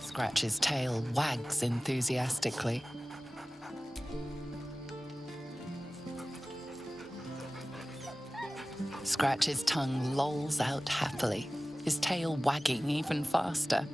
Scratch's tail wags enthusiastically. Scratch's tongue lolls out happily, his tail wagging even faster.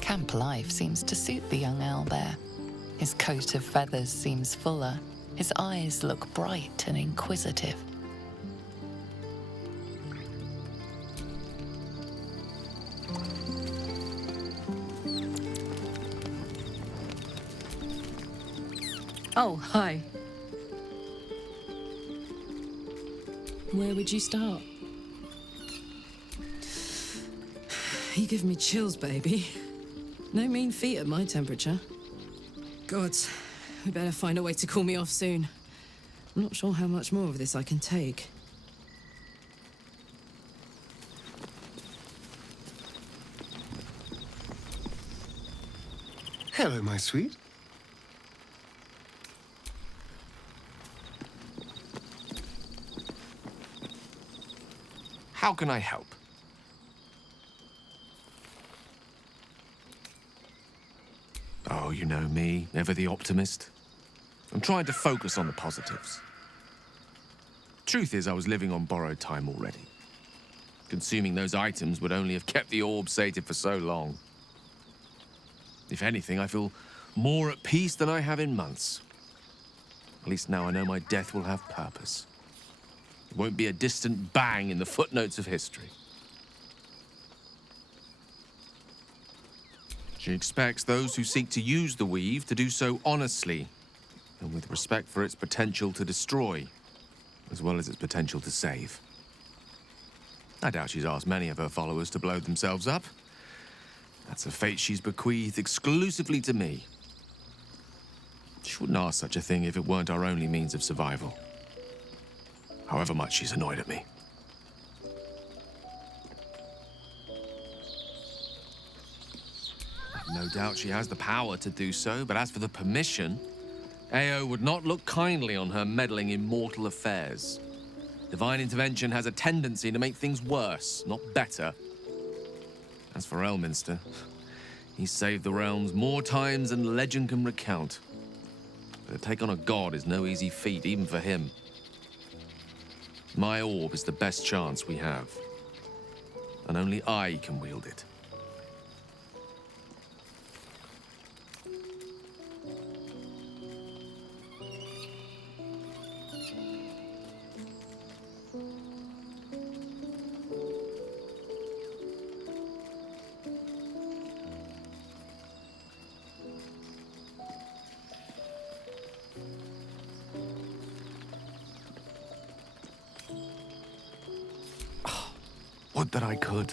Camp life seems to suit the young owlbear. His coat of feathers seems fuller. His eyes look bright and inquisitive. Oh, hi. Where would you start? You give me chills, baby. No mean feat at my temperature. Gods, we better find a way to cool me off soon. I'm not sure how much more of this I can take. Hello, my sweet. How can I help? Oh, you know me, ever the optimist. I'm trying to focus on the positives. Truth is, I was living on borrowed time already. Consuming those items would only have kept the orb sated for so long. If anything, I feel more at peace than I have in months. At least now I know my death will have purpose. It won't be a distant bang in the footnotes of history. She expects those who seek to use the weave to do so honestly and with respect for its potential to destroy, as well as its potential to save. I doubt she's asked many of her followers to blow themselves up. That's a fate she's bequeathed exclusively to me. She wouldn't ask such a thing if it weren't our only means of survival. However much she's annoyed at me. No doubt she has the power to do so, but as for the permission, Ao would not look kindly on her meddling in mortal affairs. Divine intervention has a tendency to make things worse, not better. As for Elminster, he's saved the realms more times than legend can recount. But to take on a god is no easy feat, even for him. My orb is the best chance we have, and only I can wield it. Would that I could,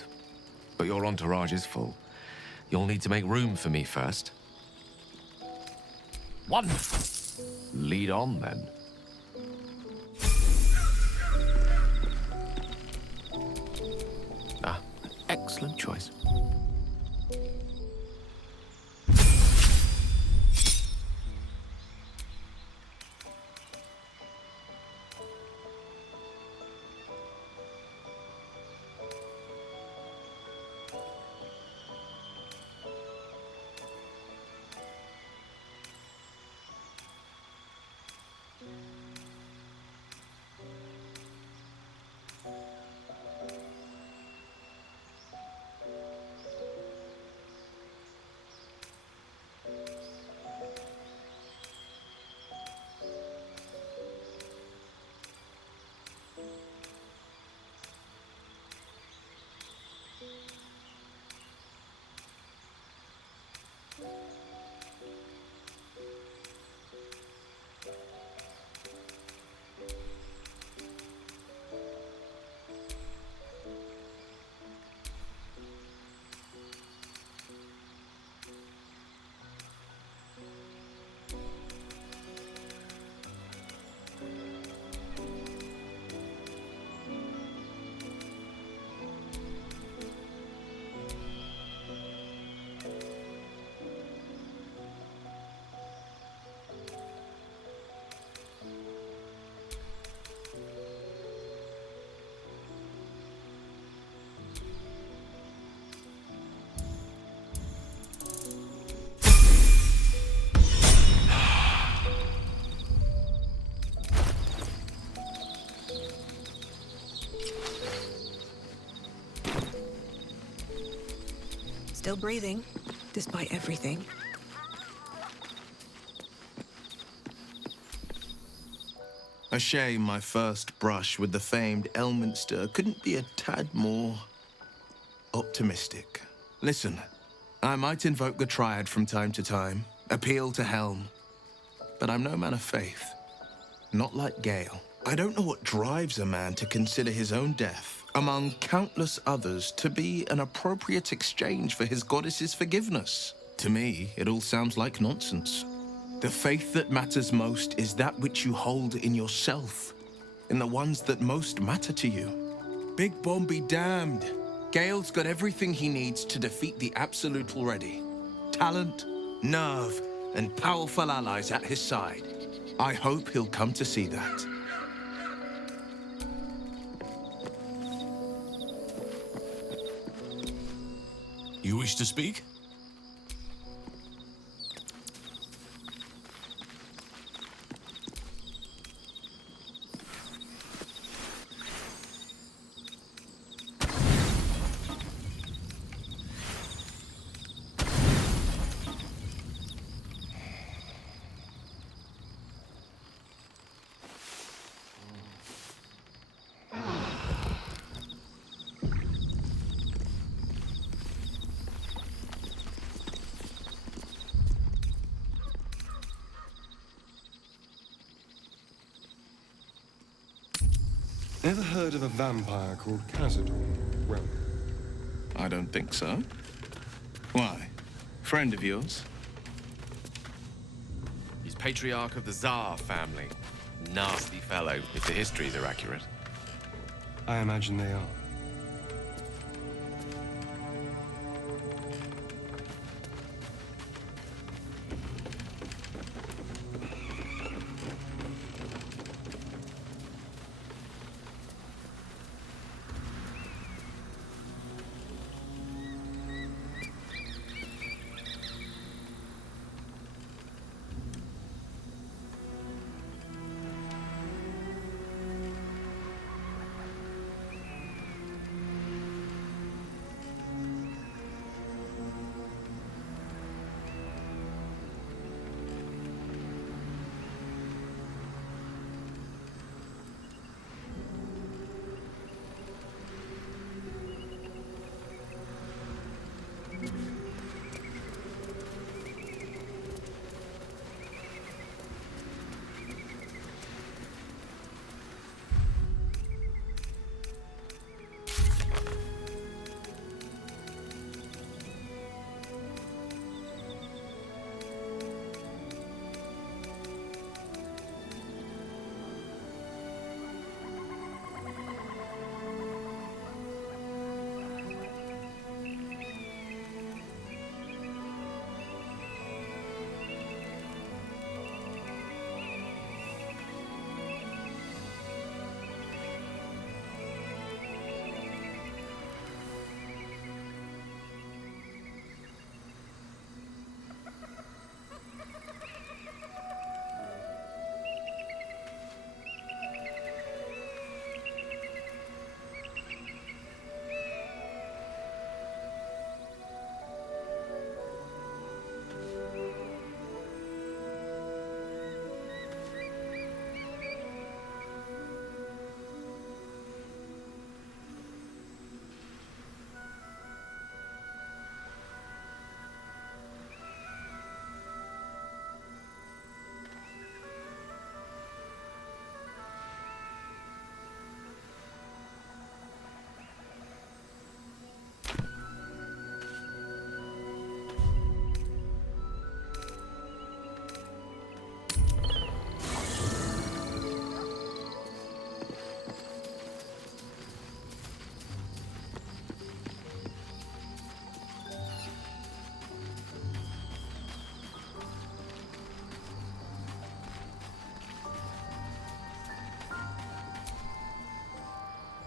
but your entourage is full. You'll need to make room for me first. Wonderful. Lead on, then. Ah, excellent choice. Still breathing, despite everything. A shame my first brush with the famed Elminster couldn't be a tad more optimistic. Listen, I might invoke the Triad from time to time, appeal to Helm, but I'm no man of faith. Not like Gale. I don't know what drives a man to consider his own death, among countless others, to be an appropriate exchange for his goddess's forgiveness. To me, it all sounds like nonsense. The faith that matters most is that which you hold in yourself, in the ones that most matter to you. Big Bomb be damned. Gale's got everything he needs to defeat the Absolute already. Talent, nerve, and powerful allies at his side. I hope he'll come to see that. You wish to speak? Ever heard of a vampire called Cazador? Well, I don't think so. Why? Friend of yours? He's patriarch of the Tsar family. Nasty fellow, if the histories are accurate. I imagine they are.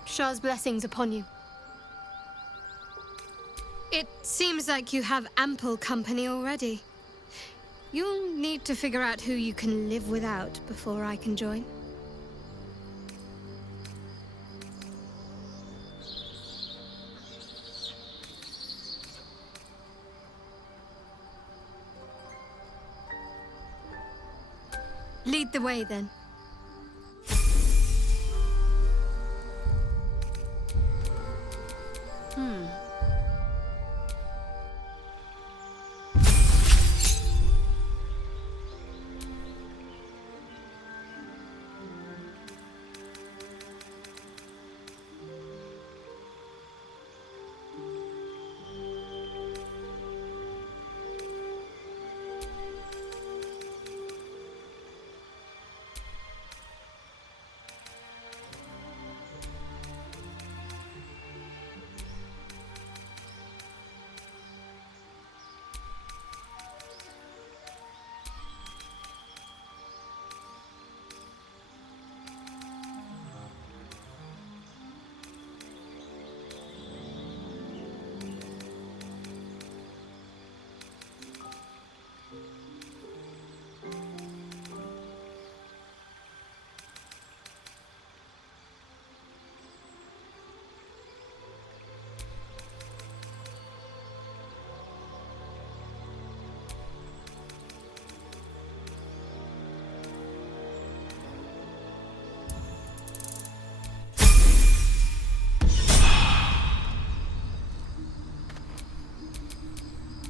Shah's blessings upon you. It seems like you have ample company already. You'll need to figure out who you can live without before I can join. Lead the way, then.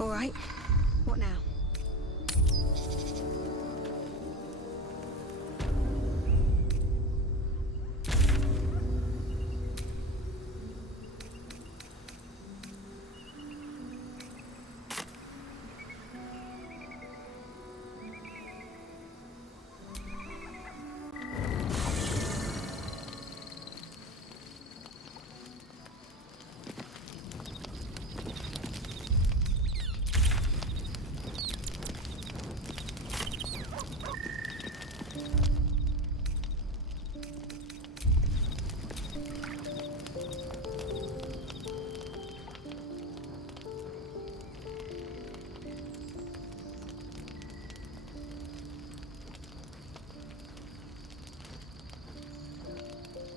All right. What now?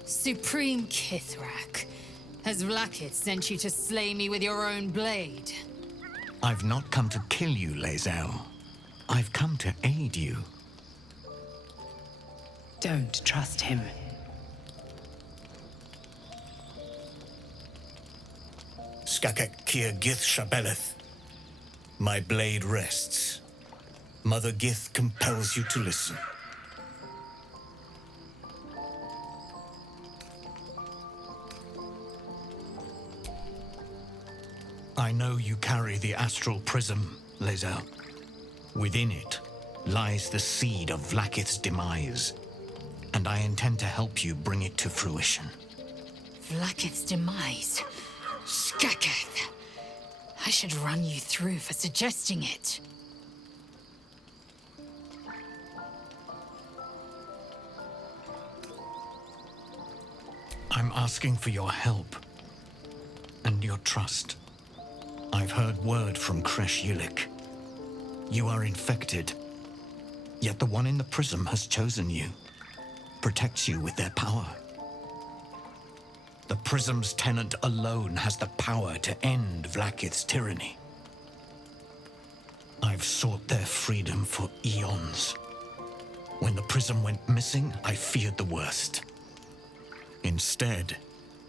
Supreme Kithrak, has Vlakith sent you to slay me with your own blade? I've not come to kill you, Lae'zel. I've come to aid you. Don't trust him. Skakek Kir Gith Shabeleth. My blade rests. Mother Gith compels you to listen. I know you carry the astral prism, Lae'zel. Within it lies the seed of Vlakith's demise, and I intend to help you bring it to fruition. Vlakith's demise? Skaketh! I should run you through for suggesting it. I'm asking for your help and your trust. I've heard word from Kresh Yulik. You are infected, yet the one in the prism has chosen you, protects you with their power. The prism's tenant alone has the power to end Vlakith's tyranny. I've sought their freedom for eons. When the prism went missing, I feared the worst. Instead,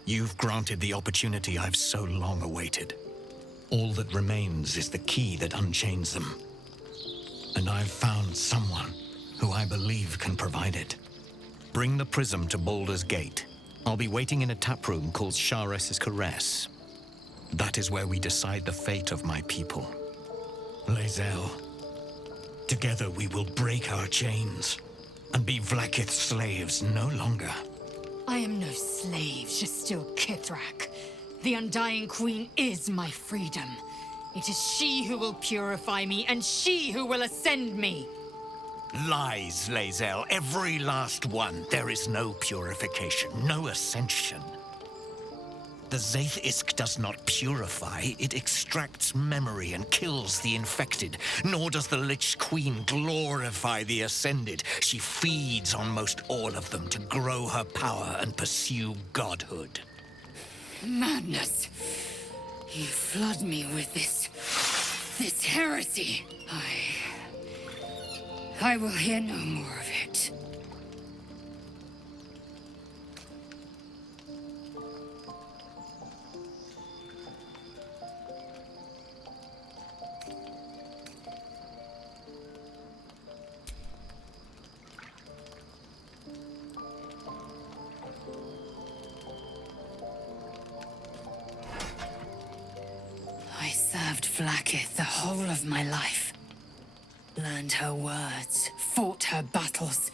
you've granted the opportunity I've so long awaited. All that remains is the key that unchains them. And I've found someone who I believe can provide it. Bring the prism to Baldur's Gate. I'll be waiting in a taproom called Shares's Caress. That is where we decide the fate of my people. Lae'zel, together we will break our chains and be Vlakith's slaves no longer. I am no slave, Jastil Kithrak. The Undying Queen is my freedom. It is she who will purify me, and she who will ascend me. Lies, Lae'zel, every last one. There is no purification, no ascension. The Zaith Isk does not purify, it extracts memory and kills the infected. Nor does the Lich Queen glorify the ascended. She feeds on most all of them to grow her power and pursue godhood. Madness! You flood me with this heresy. I will hear no more of it. I served Vlaakith the whole of my life. Learned her words, fought her battles,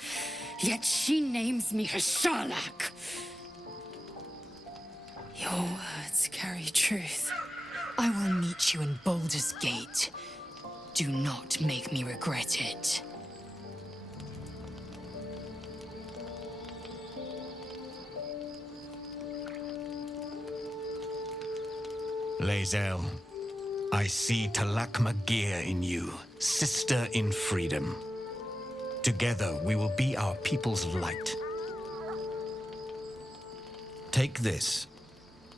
yet she names me her Sharlak. Your words carry truth. I will meet you in Baldur's Gate. Do not make me regret it. Lae'zel, I see Talak Magir in you, sister in freedom. Together we will be our people's light. Take this.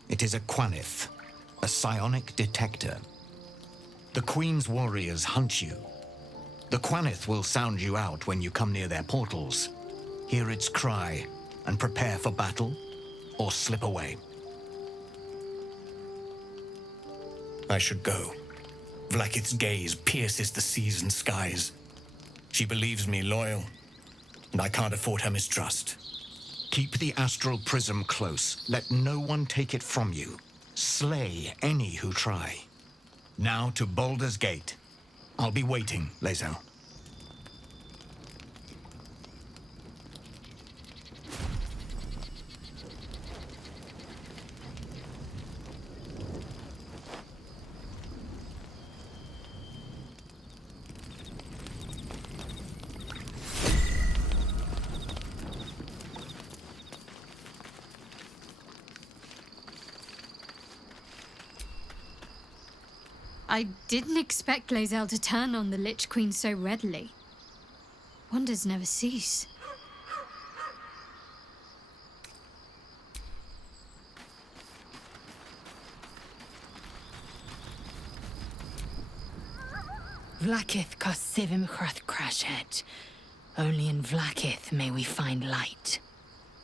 It is a Quanith, a psionic detector. The Queen's warriors hunt you. The Quanith will sound you out when you come near their portals. Hear its cry and prepare for battle, or slip away. I should go. Vlaakith's gaze pierces the seas and skies. She believes me loyal, and I can't afford her mistrust. Keep the astral prism close. Let no one take it from you. Slay any who try. Now to Baldur's Gate. I'll be waiting, Lae'zel. I didn't expect Lae'zel to turn on the Lich Queen so readily. Wonders never cease. Vlaakith Kosivim Chrath Crashet. Only in Vlaakith may we find light.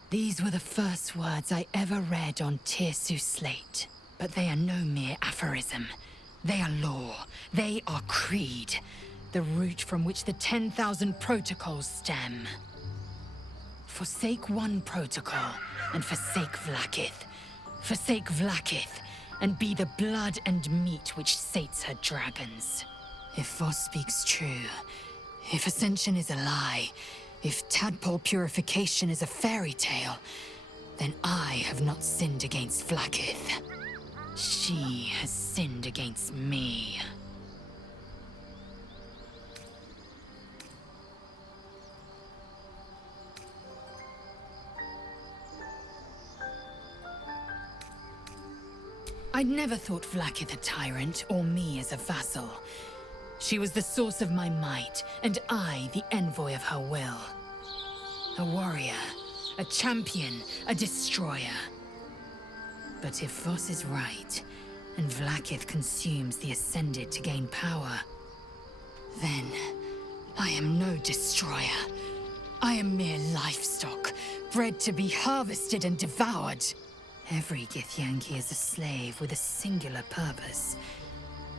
These were the first words I ever read on Tirsu's slate. But they are no mere aphorism. They are law. They are creed. The root from which the 10,000 protocols stem. Forsake one protocol, and forsake Vlaakith. Forsake Vlaakith, and be the blood and meat which sates her dragons. If Voss speaks true, if Ascension is a lie, if tadpole purification is a fairy tale, then I have not sinned against Vlaakith. She has sinned against me. I'd never thought Vlaakith a tyrant, or me as a vassal. She was the source of my might, and I the envoy of her will. A warrior, a champion, a destroyer. But if Voss is right, and Vlaakith consumes the Ascended to gain power, then I am no destroyer. I am mere livestock, bred to be harvested and devoured. Every Githyanki is a slave with a singular purpose.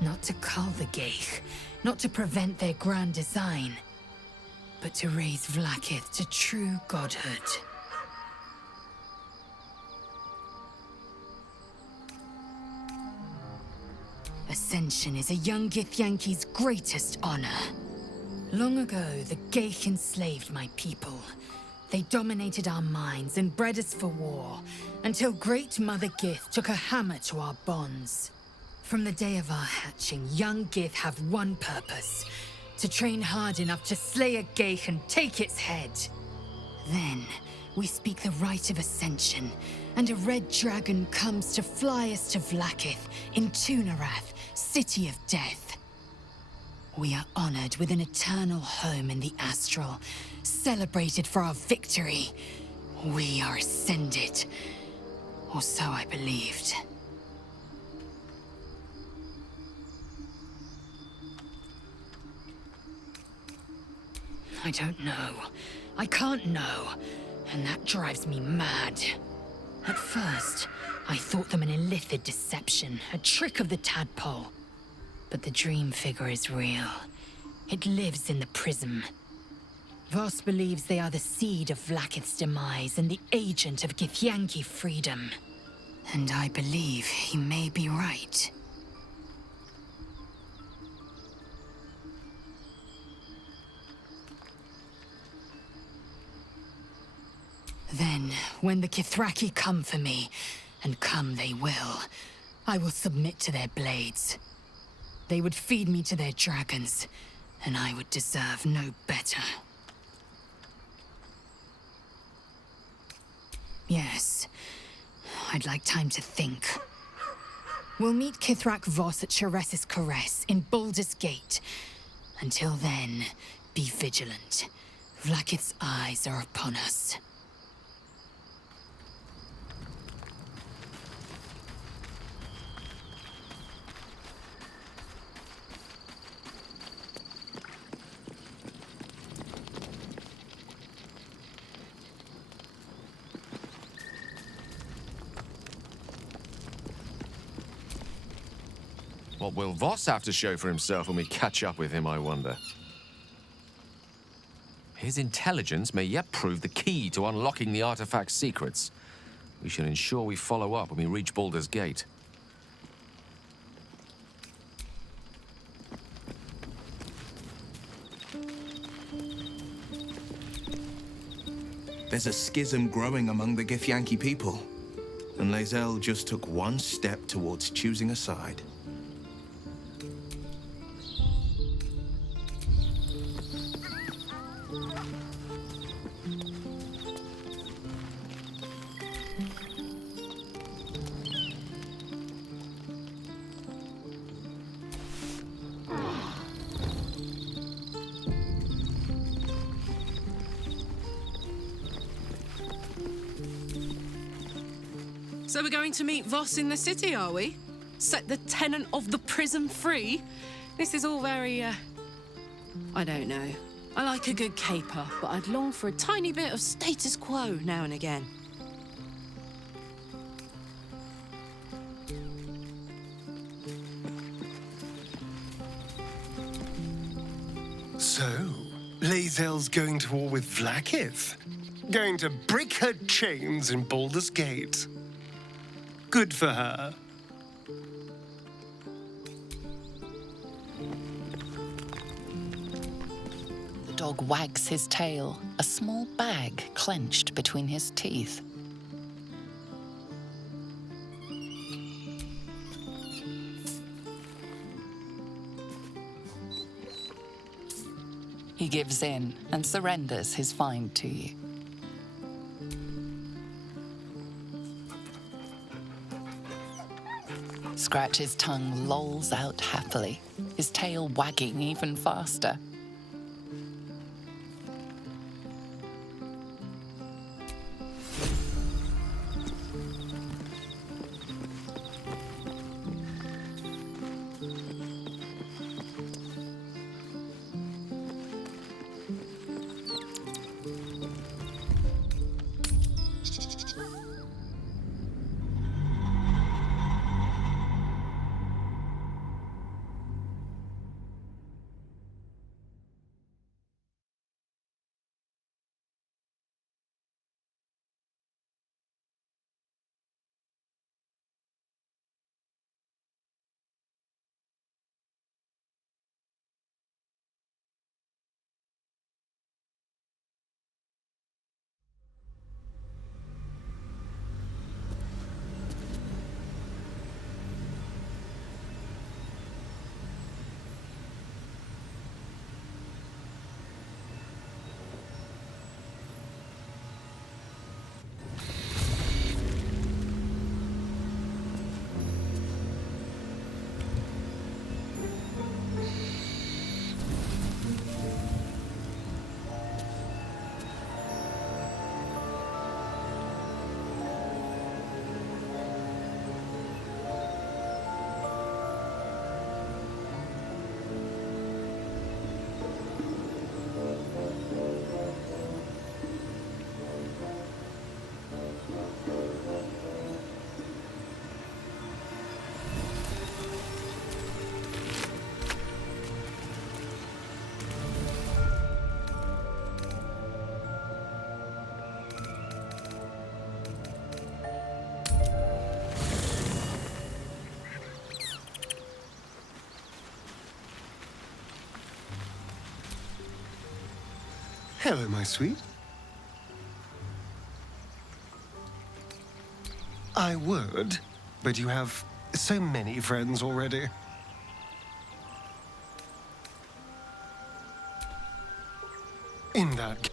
Not to cull the Geich, not to prevent their grand design, but to raise Vlaakith to true godhood. Ascension is a young Githyanki's greatest honor. Long ago, the Geich enslaved my people. They dominated our minds and bred us for war, until Great Mother Gith took a hammer to our bonds. From the day of our hatching, young Gith have one purpose: to train hard enough to slay a Geich and take its head. Then, we speak the rite of Ascension, and a red dragon comes to fly us to Vlaakith in Tunarath, City of Death. We are honored with an eternal home in the Astral, celebrated for our victory. We are ascended, or so I believed. I don't know. I can't know. And that drives me mad. At first, I thought them an illithid deception, a trick of the tadpole. But the dream figure is real. It lives in the prism. Voss believes they are the seed of Vlaakith's demise and the agent of Githyanki freedom. And I believe he may be right. Then, when the Kithraki come for me, and come they will, I will submit to their blades. They would feed me to their dragons, and I would deserve no better. Yes, I'd like time to think. We'll meet Kithrak Voss at Chares's Caress in Baldur's Gate. Until then, be vigilant. Vlaakith's eyes are upon us. What will Voss have to show for himself when we catch up with him, I wonder? His intelligence may yet prove the key to unlocking the artifact's secrets. We should ensure we follow up when we reach Baldur's Gate. There's a schism growing among the Githyanki people, and Lae'zel just took one step towards choosing a side. So we're going to meet Voss in the city, are we? Set the tenant of the prism free? This is all very, I don't know. I like a good caper, but I'd long for a tiny bit of status quo now and again. So, Lae'zel's going to war with Vlaakith? Going to break her chains in Baldur's Gate? Good for her. The dog wags his tail, a small bag clenched between his teeth. He gives in and surrenders his find to you. Scratch's tongue lolls out happily, his tail wagging even faster. Hello, my sweet. I would, but you have so many friends already. In that case.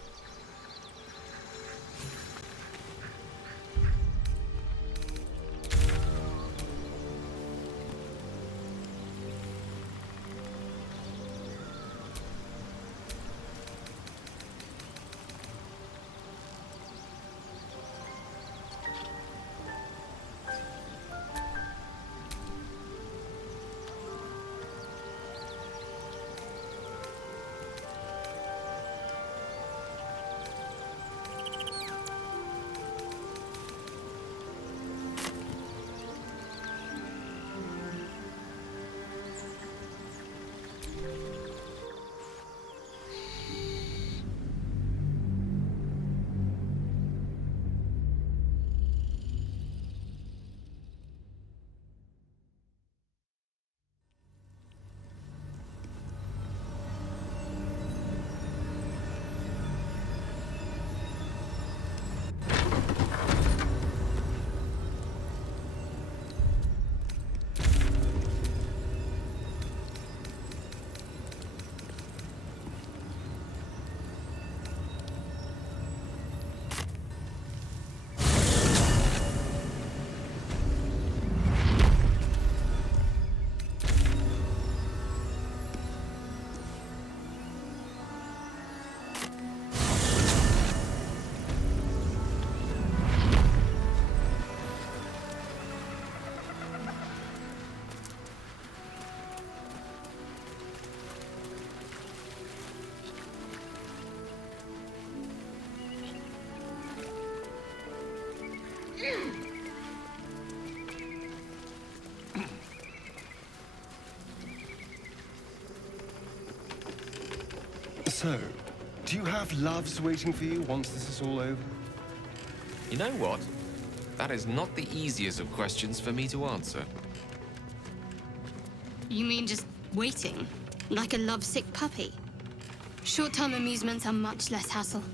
So, do you have loves waiting for you once this is all over? You know what? That is not the easiest of questions for me to answer. You mean just waiting? Like a lovesick puppy? Short-term amusements are much less hassle.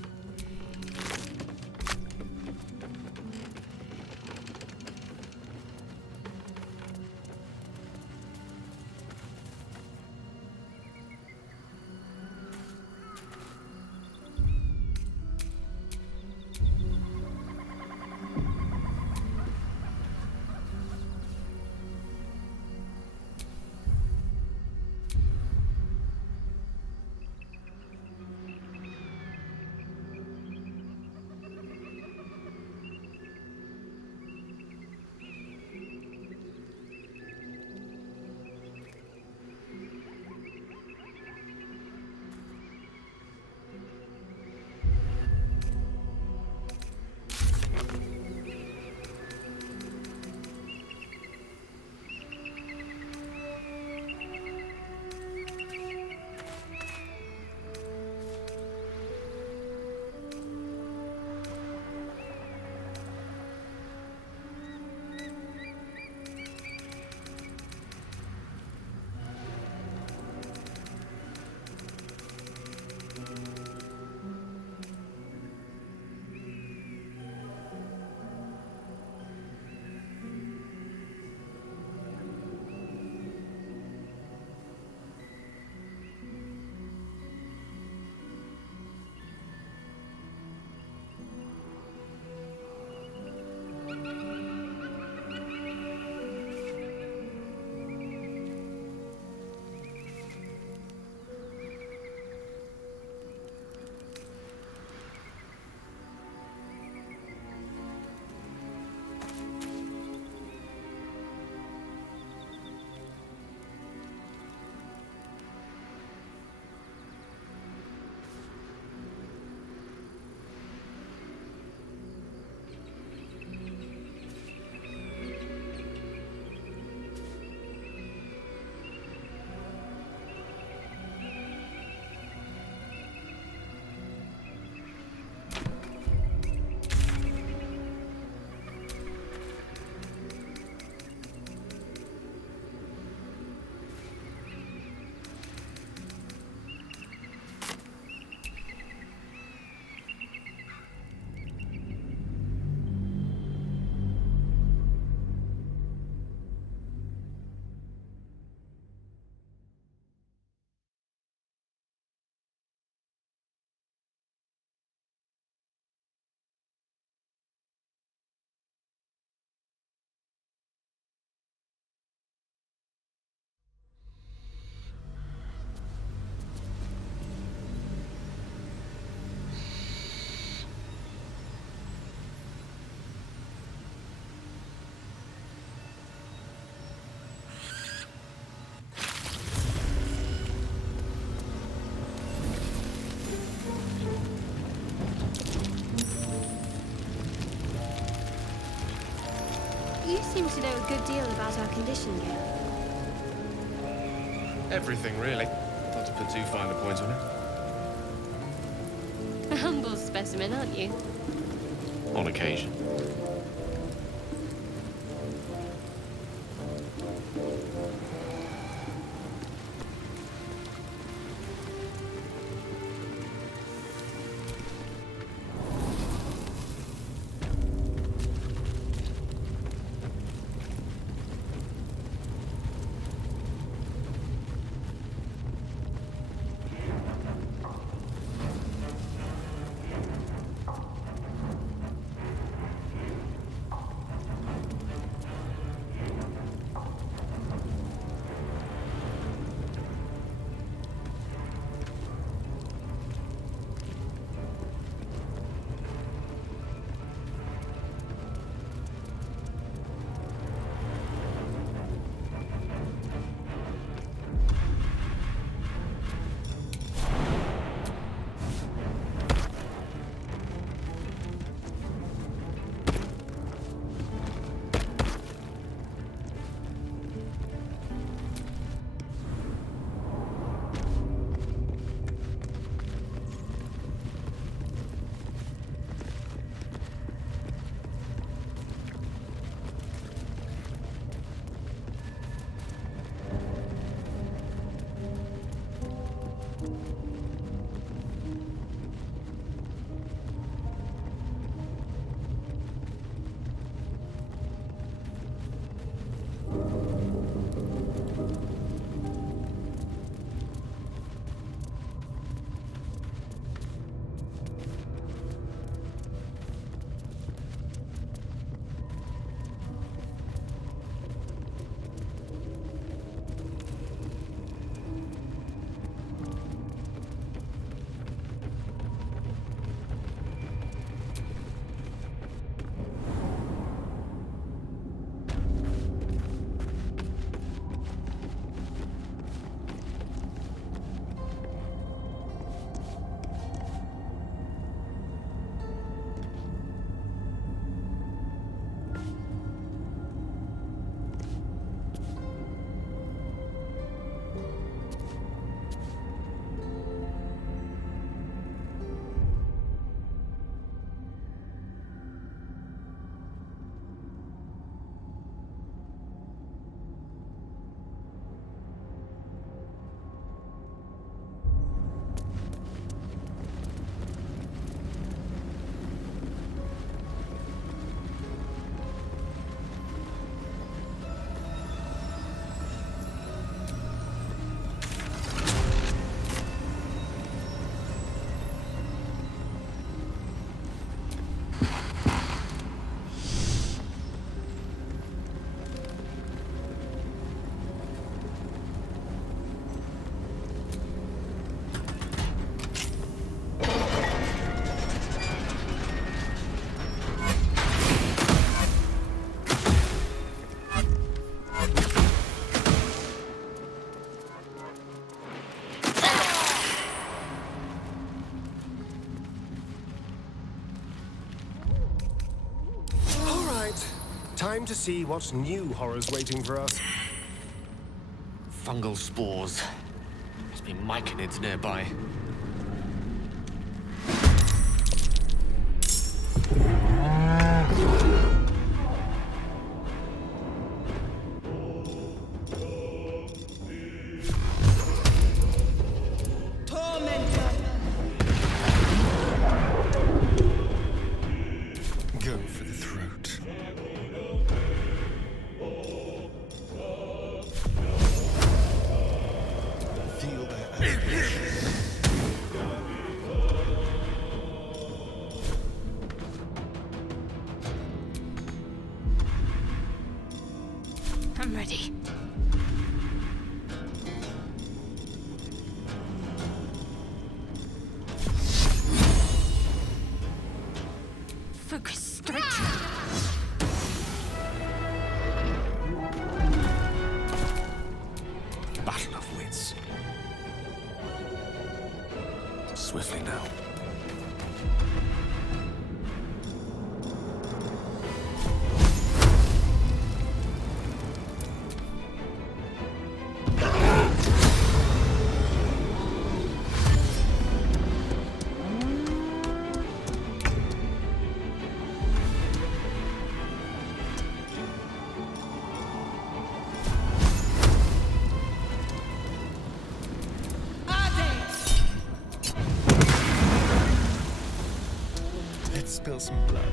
You seem to know a good deal about our condition, Gale. Everything, really. Not to put too fine a point on it. A humble specimen, aren't you? On occasion. Time to see what new horror's waiting for us. Fungal spores. Must be myconids nearby. Go for the throat. Feel their aggression. I'm ready. Focus straight. Battle of wits. Swiftly now. Let's spill some blood.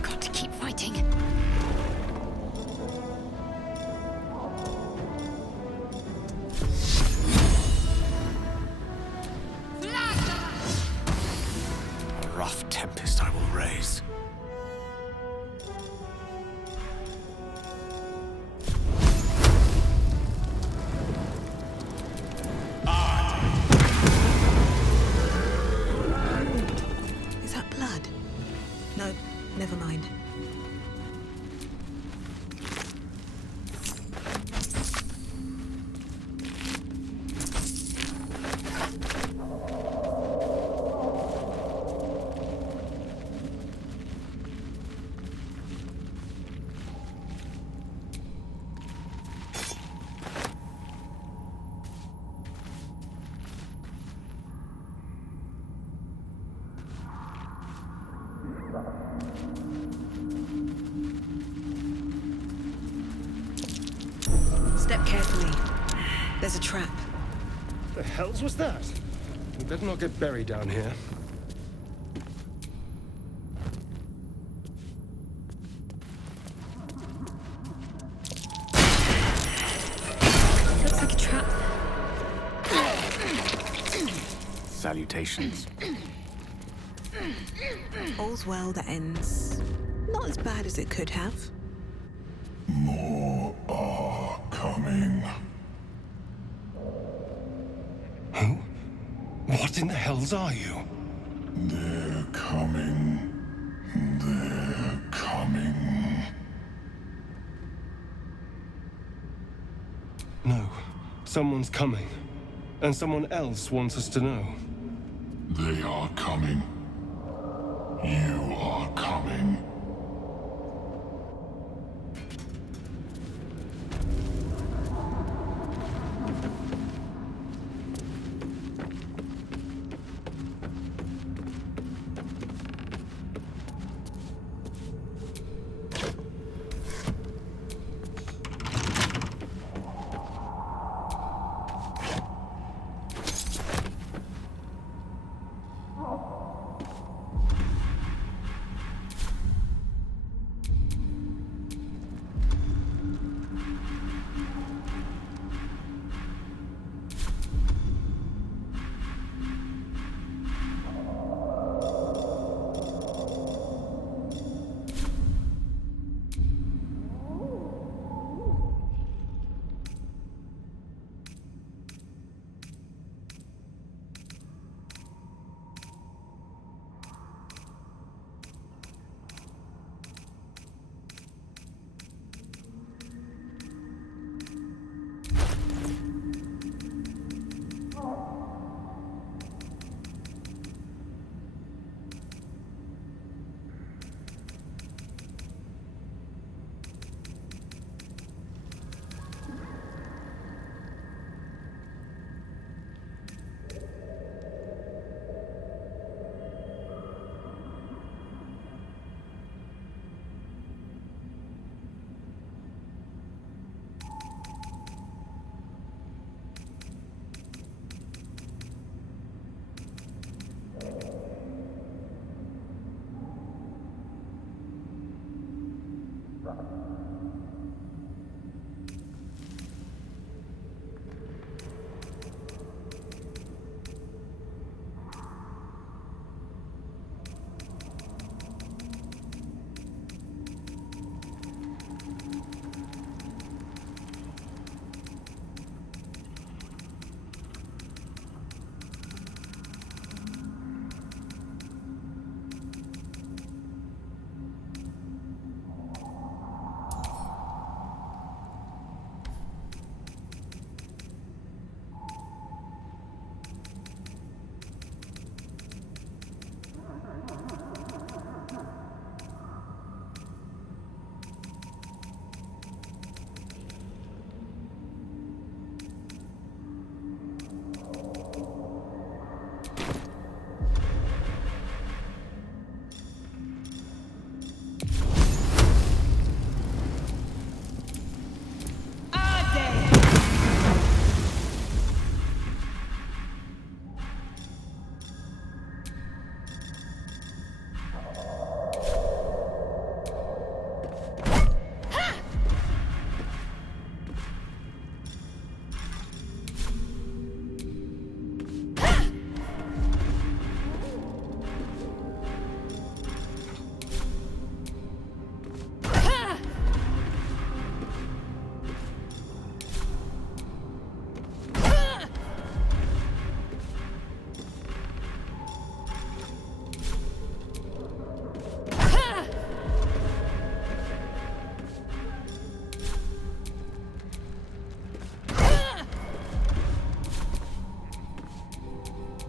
Got to keep fighting. A rough tempest I will raise. Is that blood? No, never mind. Step carefully. There's a trap. The hells was that? We better not get buried down here. Looks like a trap. Salutations. All's well that ends not as bad as it could have. More are coming. Who? What in the hells are you? They're coming. They're coming. No. Someone's coming. And someone else wants us to know. They are coming. You are coming.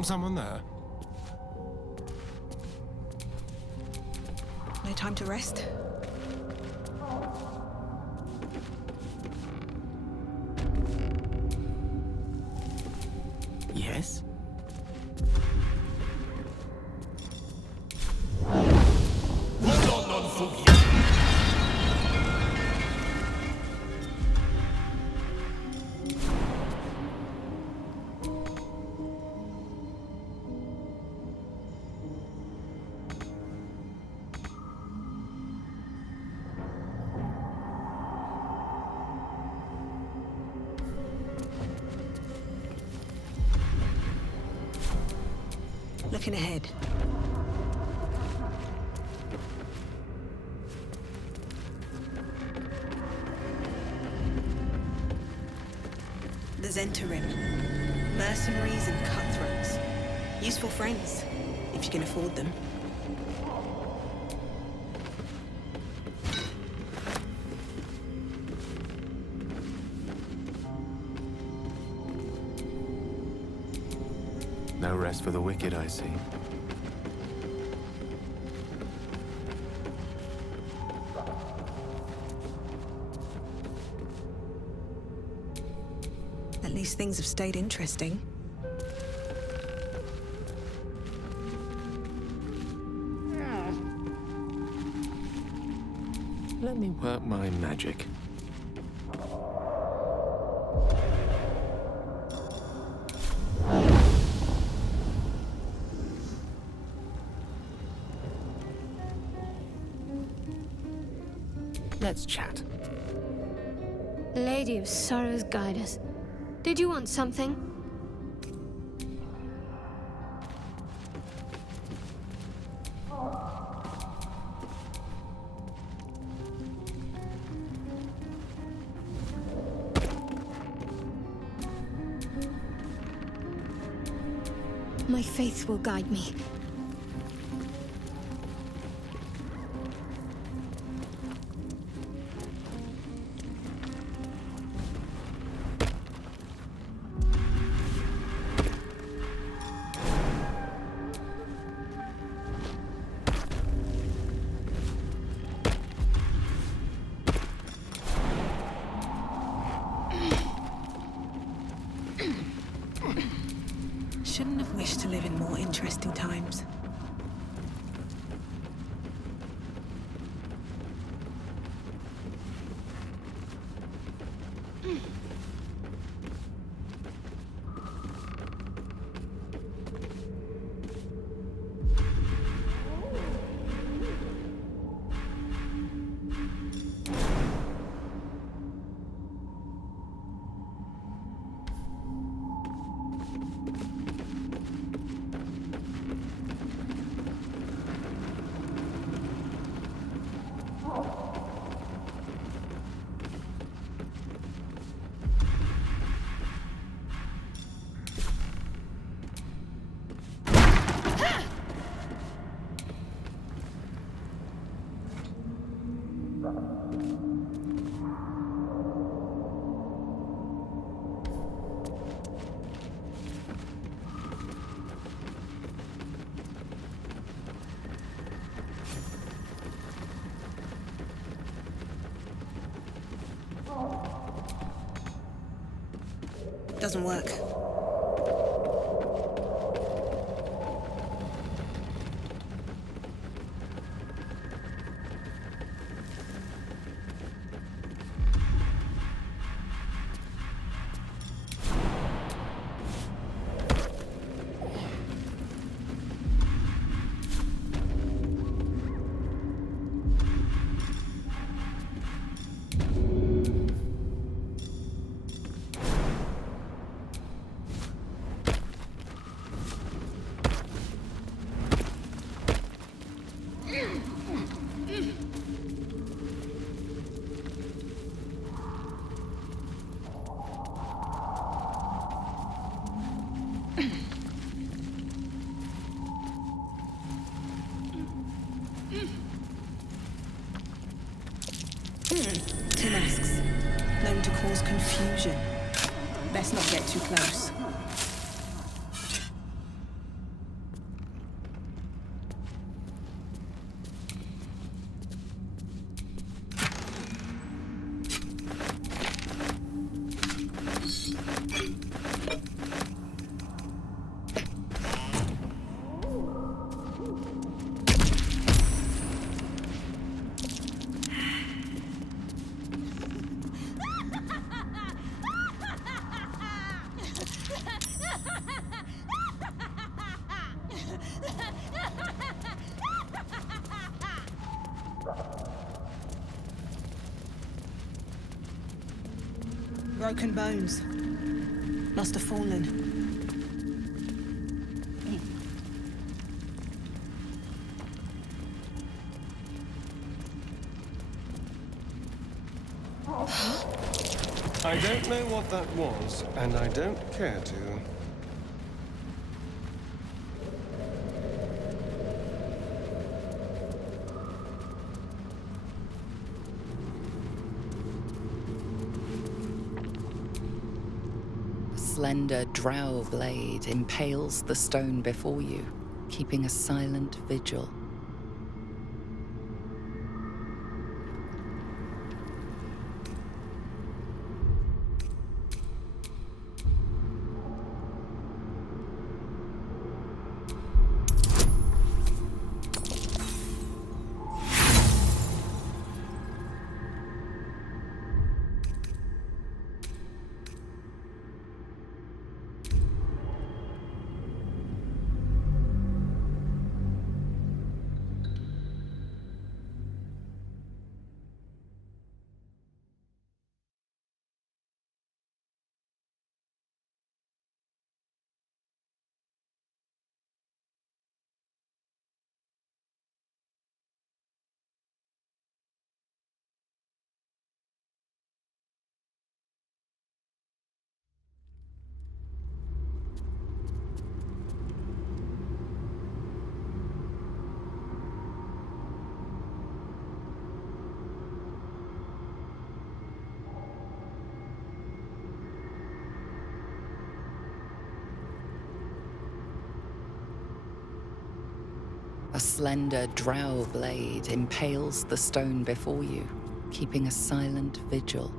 Someone there? No time to rest? Yes? Looking ahead. The Zentarim. Mercenaries and cutthroats. Useful friends, if you can afford them. No rest for the wicked, I see. At least things have stayed interesting. Let me work my magic. Let's chat. Lady of Sorrows, guide us. Did you want something? My faith will guide me. Shouldn't have wished to live in more interesting times. Doesn't work. Tin asks, known to cause confusion. Best not get too close. broken bones. Must have fallen. I don't know what that was, and I don't care to. A slender drow blade impales the stone before you, keeping a silent vigil. A slender drow blade impales the stone before you, keeping a silent vigil.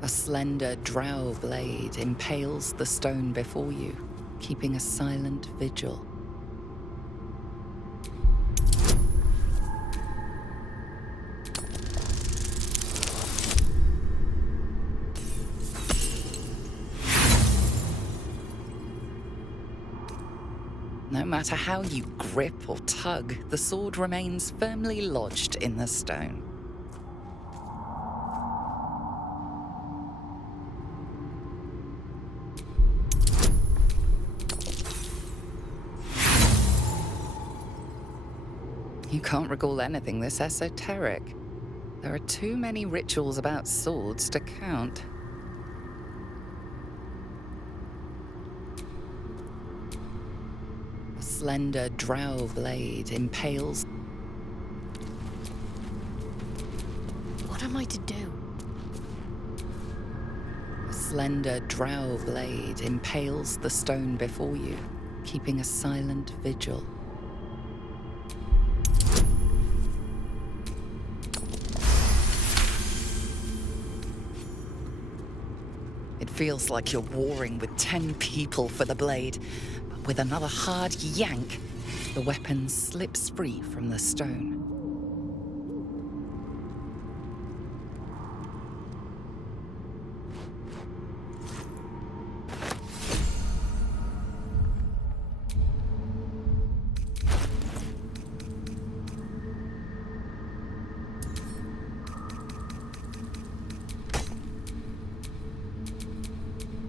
A slender drow blade impales the stone before you, keeping a silent vigil. No matter how you grip or tug, the sword remains firmly lodged in the stone. You can't recall anything this esoteric. There are too many rituals about swords to count. A slender drow blade impales. What am I to do? A slender drow blade impales the stone before you, keeping a silent vigil. It feels like you're warring with 10 people for the blade, but with another hard yank, the weapon slips free from the stone.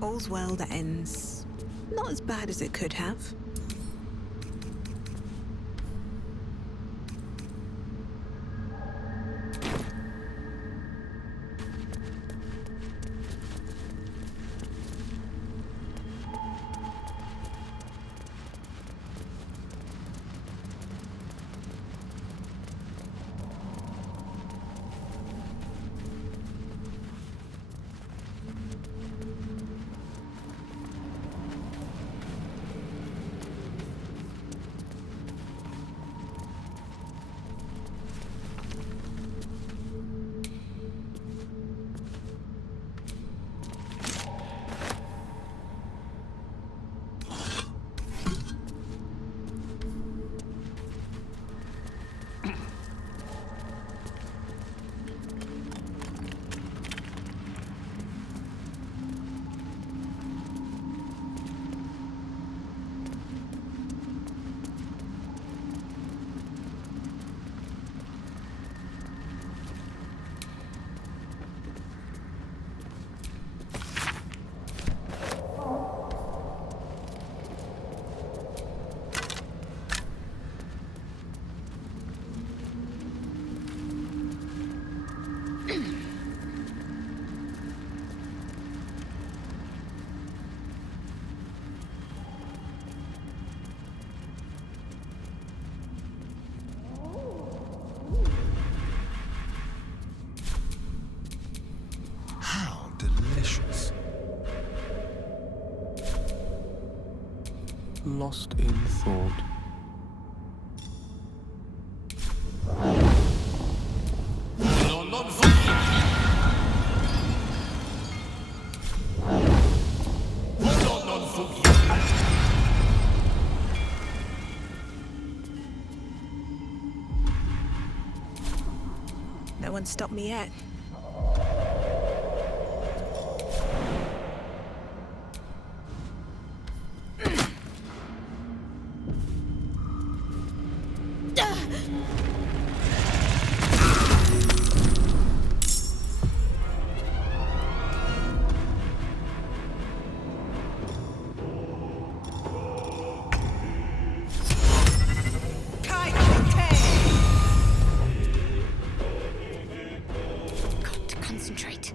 All's well that ends not as bad as it could have. lost in thought. No one stopped me yet. Got to concentrate.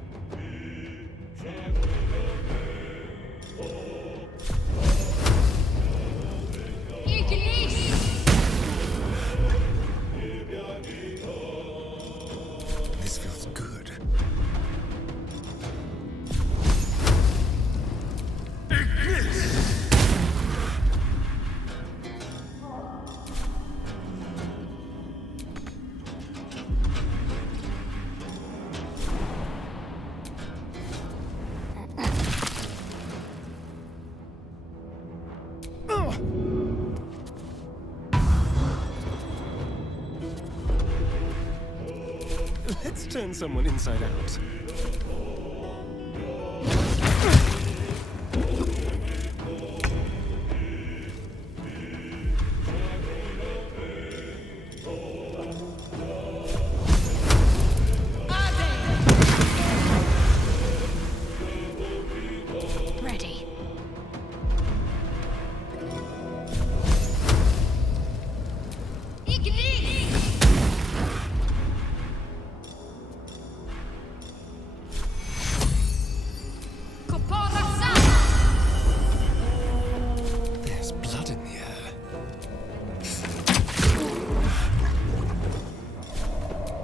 This feels good. Let's turn someone inside out. Ready. There's blood in the air.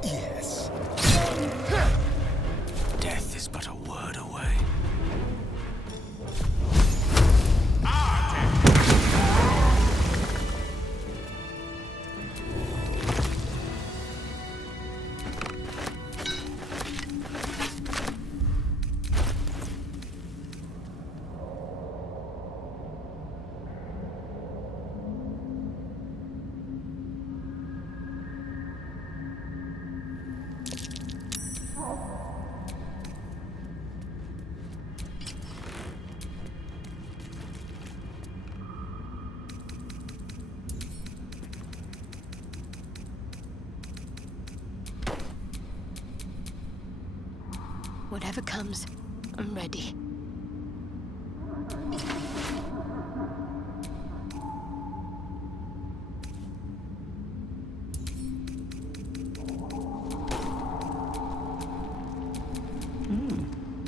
Yes. Death is but a word away. Whatever comes, I'm ready.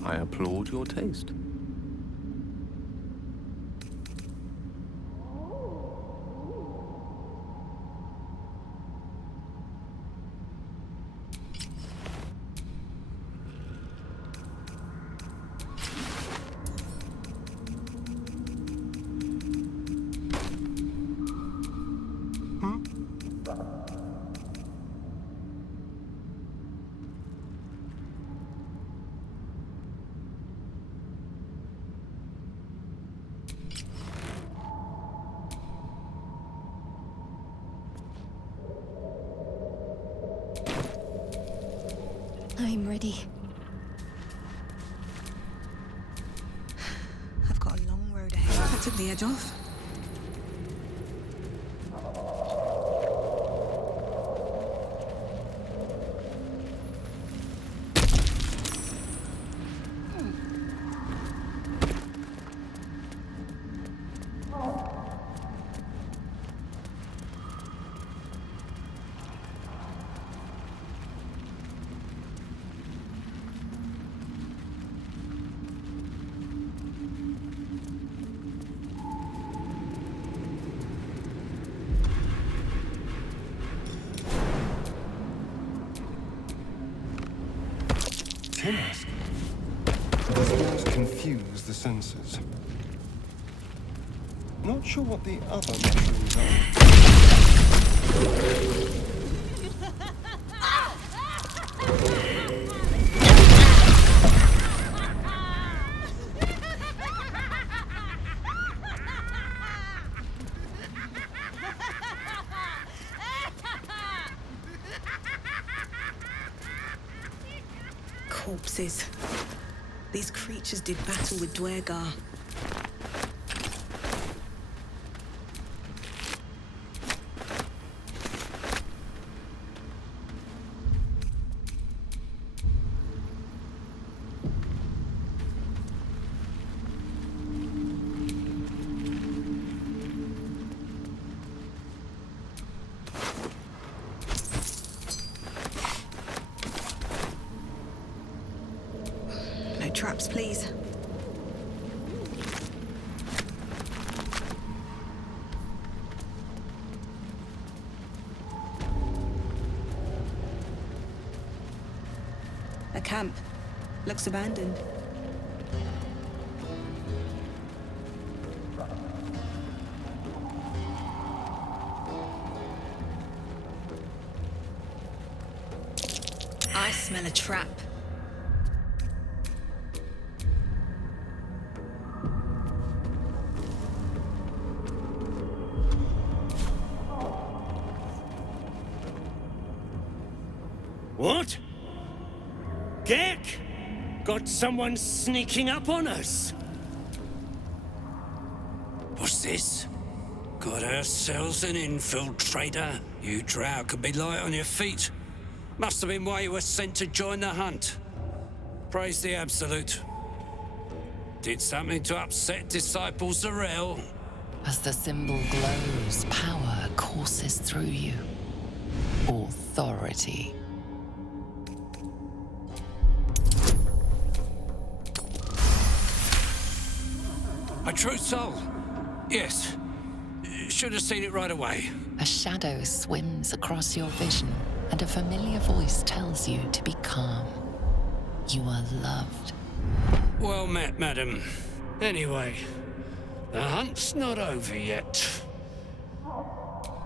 I applaud your taste. I'm ready. I've got a long road ahead. That took the edge off. Timorsk. The spells confuse the senses. Not sure what the other mushrooms are. Corpses. These creatures did battle with Dwergar. No traps, please. A camp. Looks abandoned. I smell a trap. What? Gek! Got someone sneaking up on us! What's this? Got ourselves an infiltrator. You drow could be light on your feet. Must have been why you were sent to join the hunt. Praise the Absolute. Did something to upset Disciple Zarel? As the symbol glows, power courses through you. Authority. A true soul. Yes. Should have seen it right away. A shadow swims across your vision, and a familiar voice tells you to be calm. You are loved. Well met, madam. Anyway, the hunt's not over yet.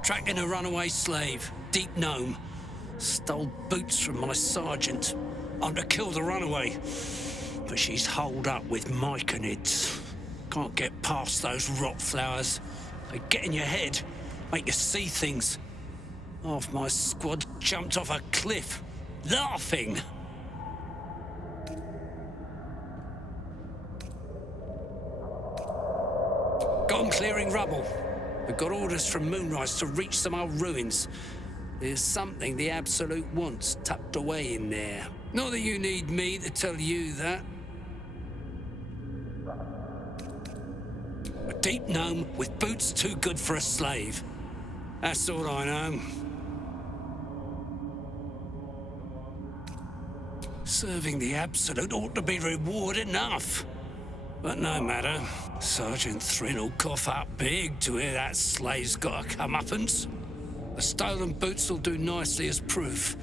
Tracking a runaway slave, deep gnome. Stole boots from my sergeant. I'm to kill the runaway, but she's holed up with myconids. Can't get past those rot flowers. They get in your head, make you see things. Half my squad jumped off a cliff, laughing. Got 'em clearing rubble. We've got orders from Moonrise to reach some old ruins. There's something the Absolute wants tucked away in there. Not that you need me to tell you that. A deep gnome with boots too good for a slave. That's all I know. Serving the Absolute ought to be reward enough. But no matter. Sergeant Thrin will cough up big to hear that slave's got a comeuppance. The stolen boots will do nicely as proof.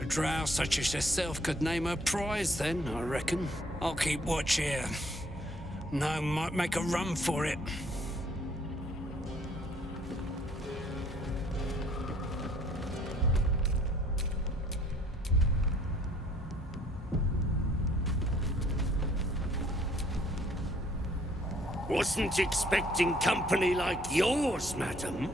A drow such as yourself could name her prize then, I reckon. I'll keep watch here. No, might make a run for it. Wasn't expecting company like yours, madam.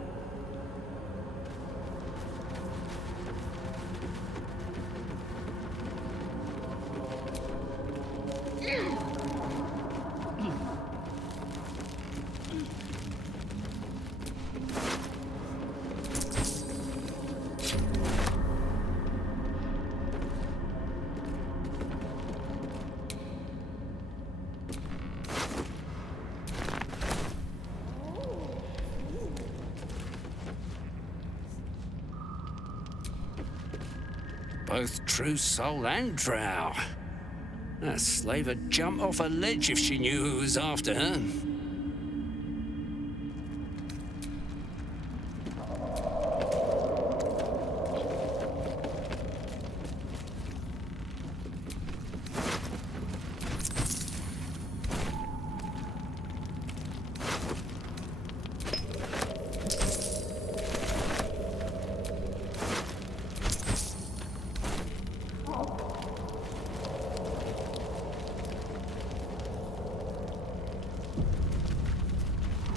Both true soul and drow. That slave would jump off a ledge if she knew who was after her.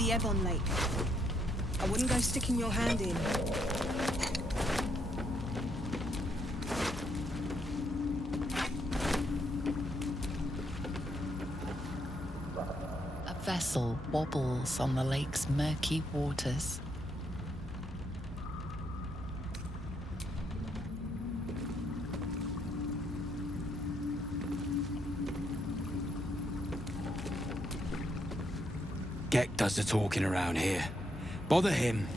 the Ebon Lake. I wouldn't go sticking your hand in. A vessel wobbles on the lake's murky waters. Gek does the talking around here. Bother him.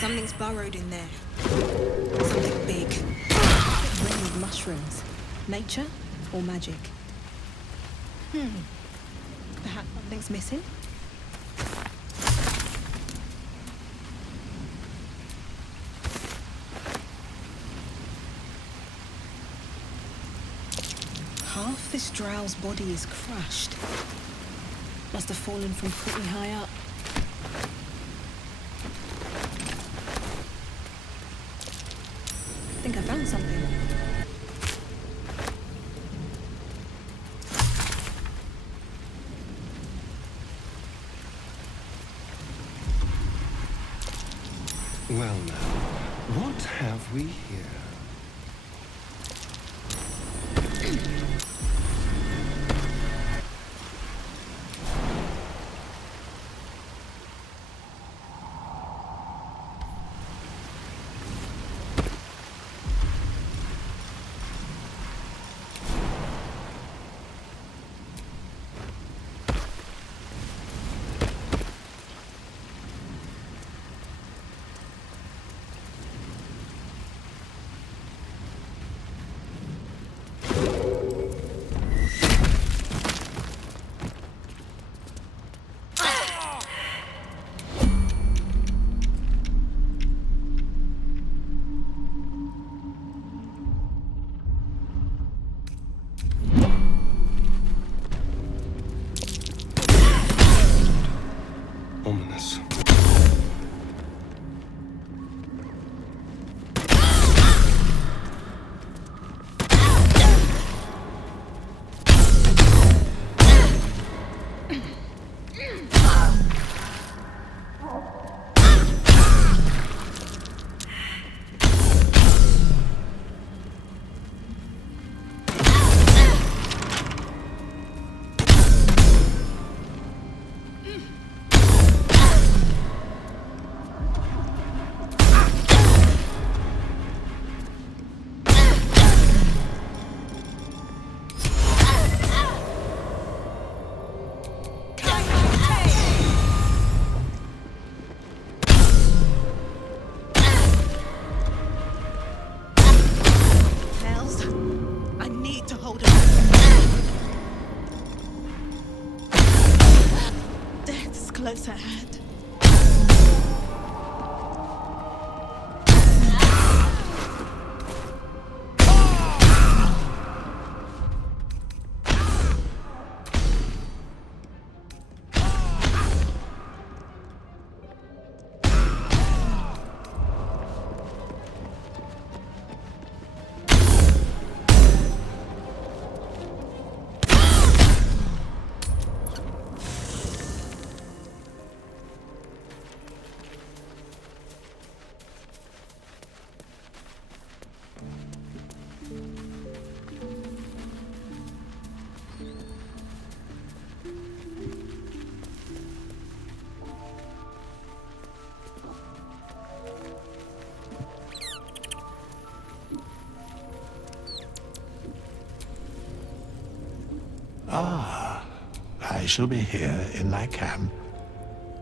Something's burrowed in there. Something big. Ring with mushrooms. Nature or magic? Perhaps something's missing? Half this drow's body is crushed. Must have fallen from pretty high up. I think I found something. Well now, what have we here? Ominous. Close at hand. I shall be here in thy camp,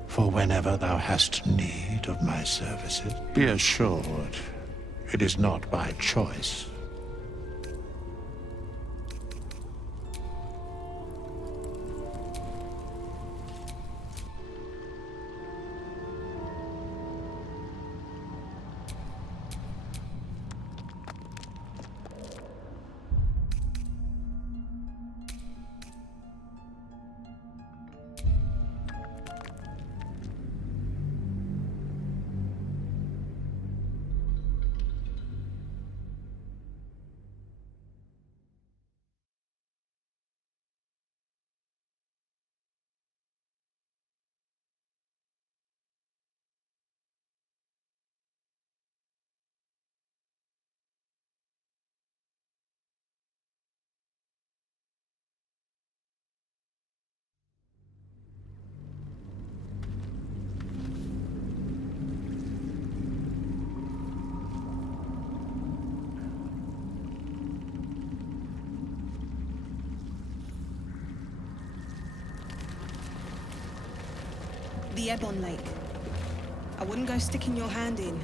for whenever thou hast need of my services. Be assured, it is not by choice. The Ebon Lake. I wouldn't go sticking your hand in.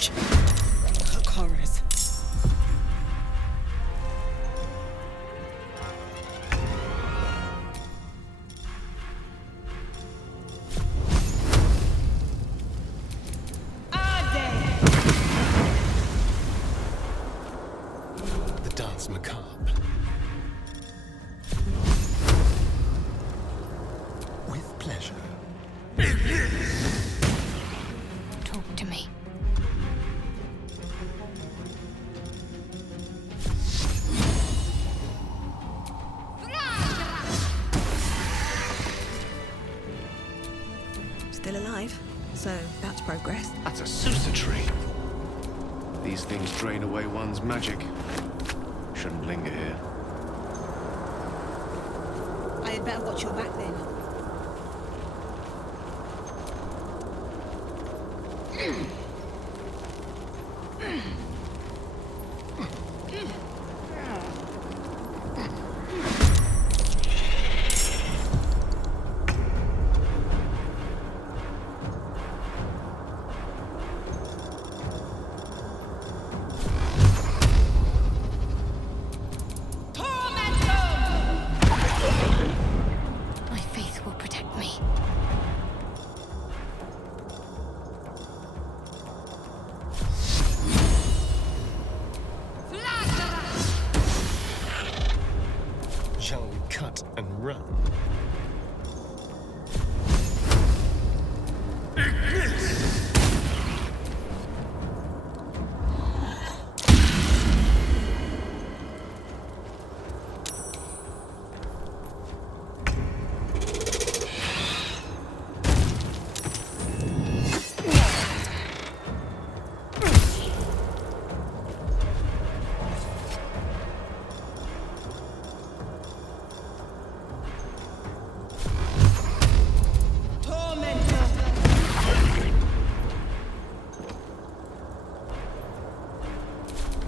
rage. Cook horrors. The dance macabre. With pleasure. Talk to me. Still alive, so that's progress. That's a sorcerer tree. These things drain away one's magic. Shouldn't linger here. I had better watch your back then. My faith will protect me. Shall we cut and run?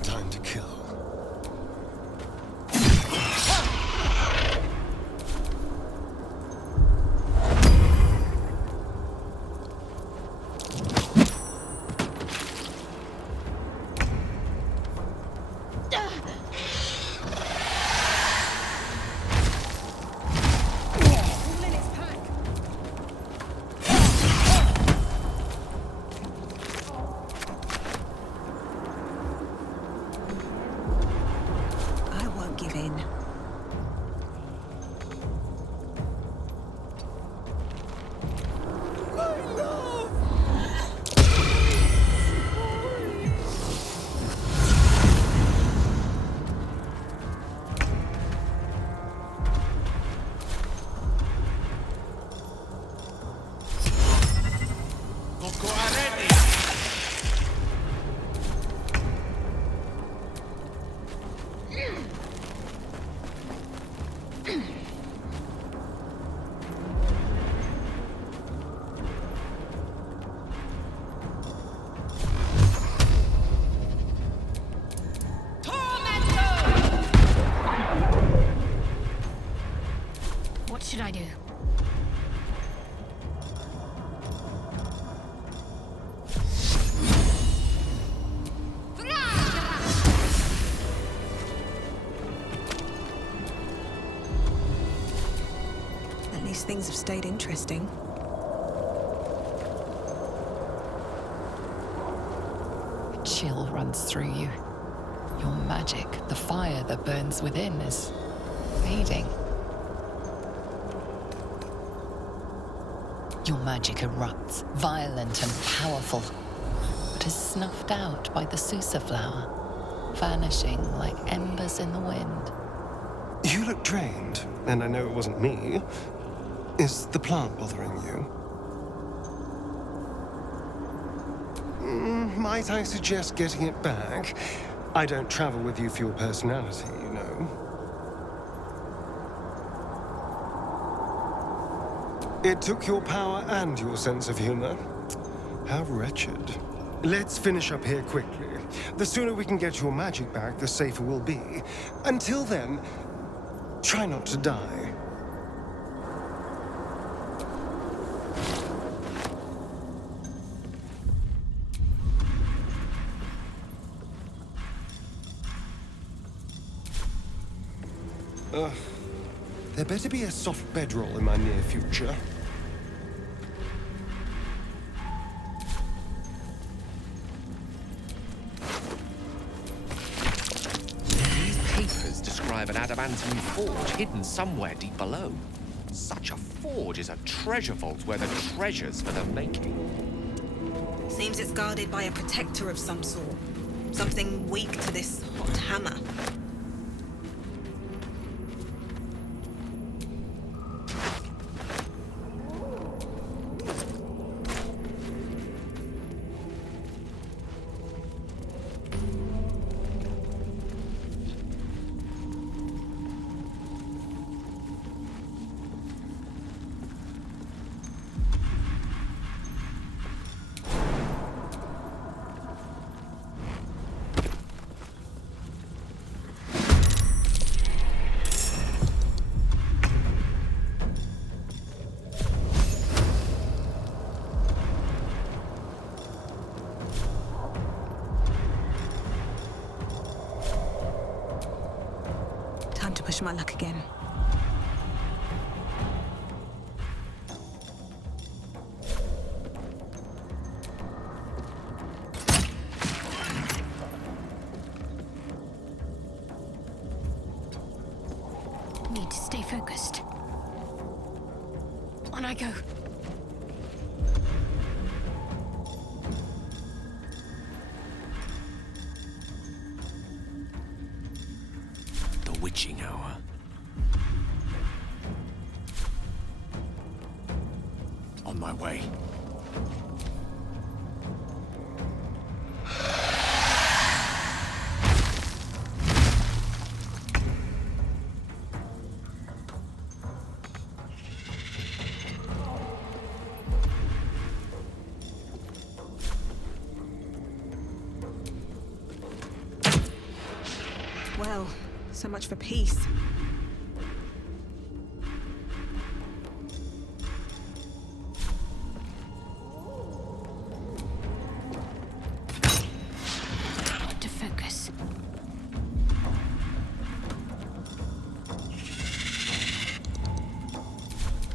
Time to kill. I won't give in. What should I do? At least things have stayed interesting. A chill runs through you. Your magic, the fire that burns within, is fading. Your magic erupts, violent and powerful, but is snuffed out by the Susa flower, vanishing like embers in the wind. You look drained, and I know it wasn't me. Is the plant bothering you? Might I suggest getting it back? I don't travel with you for your personality, you know. It took your power and your sense of humor. How wretched. Let's finish up here quickly. The sooner we can get your magic back, the safer we'll be. Until then, try not to die. There better be a soft bedroll in my near future. These papers describe an adamantine forge hidden somewhere deep below. Such a forge is a treasure vault where the treasure's for the making. Seems it's guarded by a protector of some sort. Something weak to this hot hammer. Time to push my luck again. Need to stay focused. On I go. The witching hour. On my way. Well, so much for peace. To focus.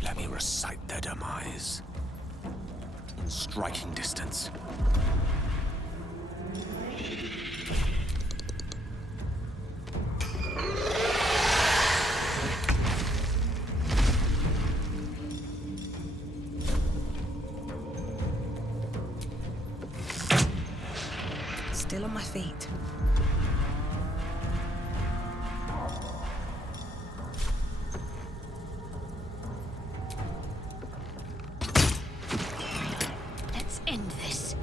Let me recite their demise. In striking distance. Still on my feet. Let's end this.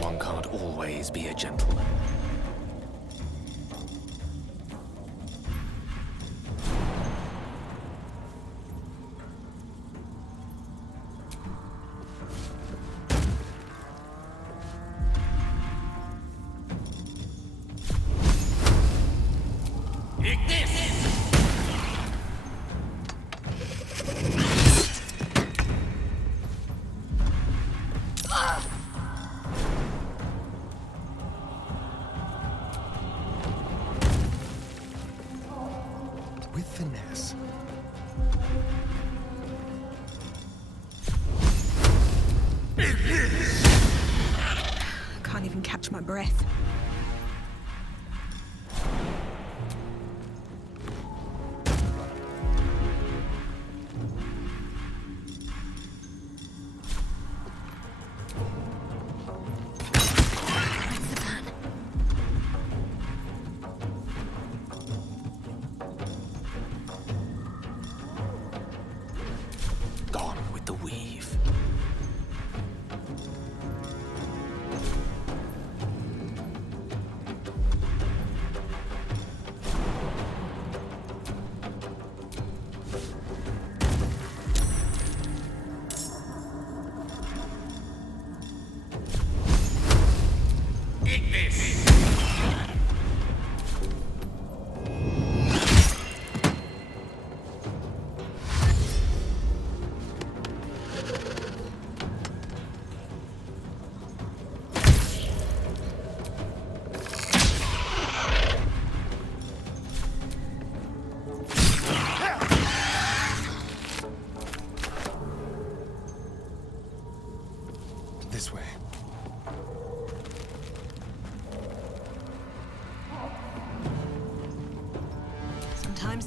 One can't always be a gentleman. With finesse. I can't even catch my breath. What's the plan? Gone with the weave.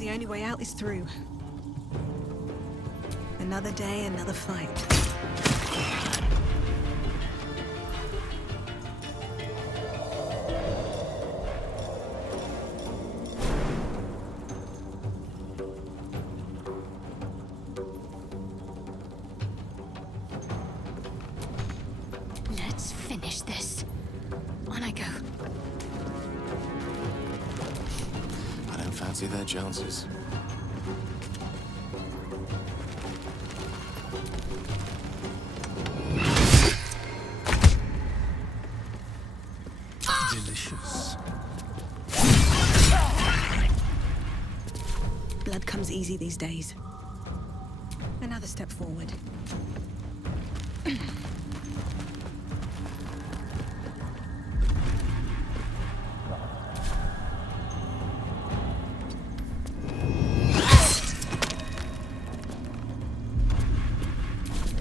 the only way out is through. Another day, another fight. Let's finish this. On I go. I don't fancy their chances. Delicious. Blood comes easy these days. Another step forward.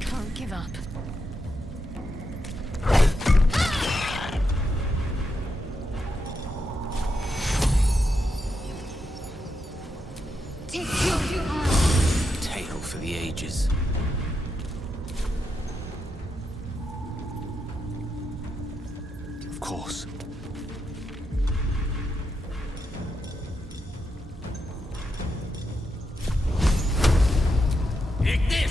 Can't give up. Tale for the ages. Of course. Take this!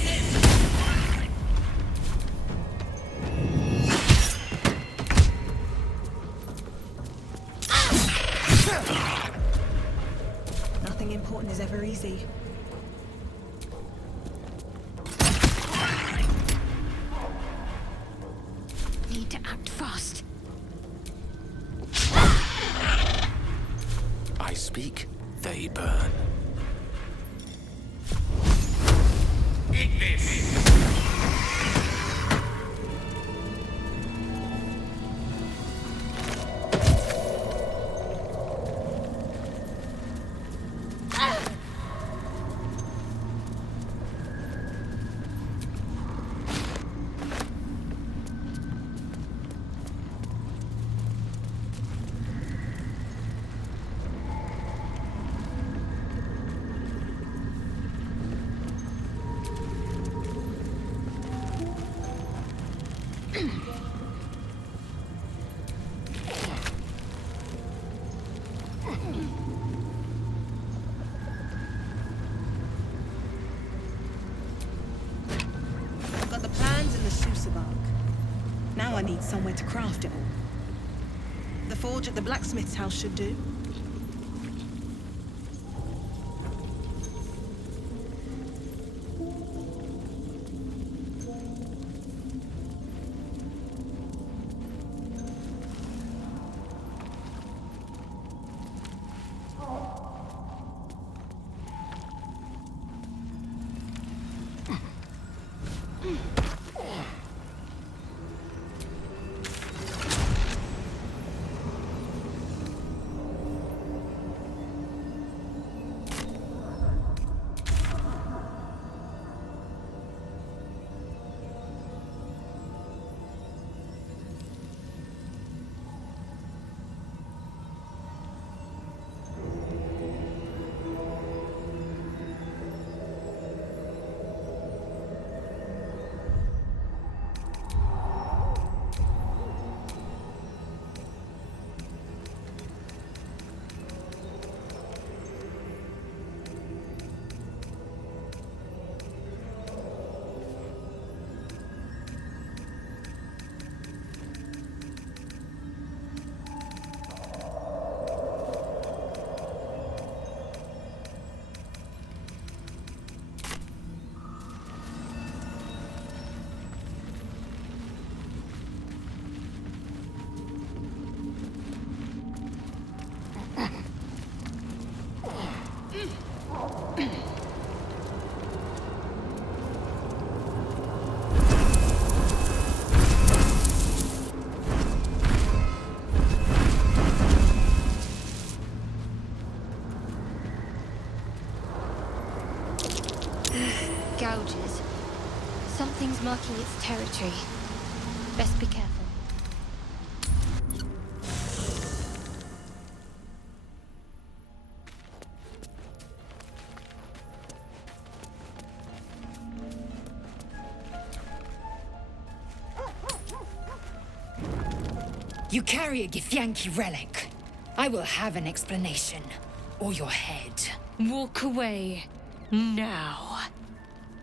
Nothing important is ever easy. Need to act fast. I speak, they burn. Eat this! I've got the plans and the sorcerer bark. Now I need somewhere to craft it all. The forge at the blacksmith's house should do. Gouges. Something's marking its territory. Best be careful. You carry a Githyanki relic. I will have an explanation. Or your head. Walk away. Now.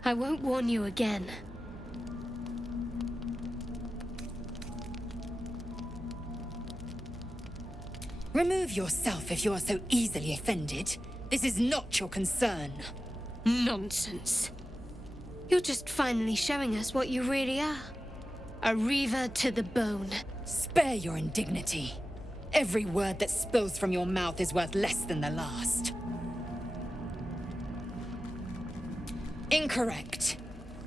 I won't warn you again. Remove yourself if you are so easily offended. This is not your concern. Nonsense. You're just finally showing us what you really are. A reaver to the bone. Spare your indignity. Every word that spills from your mouth is worth less than the last. Incorrect.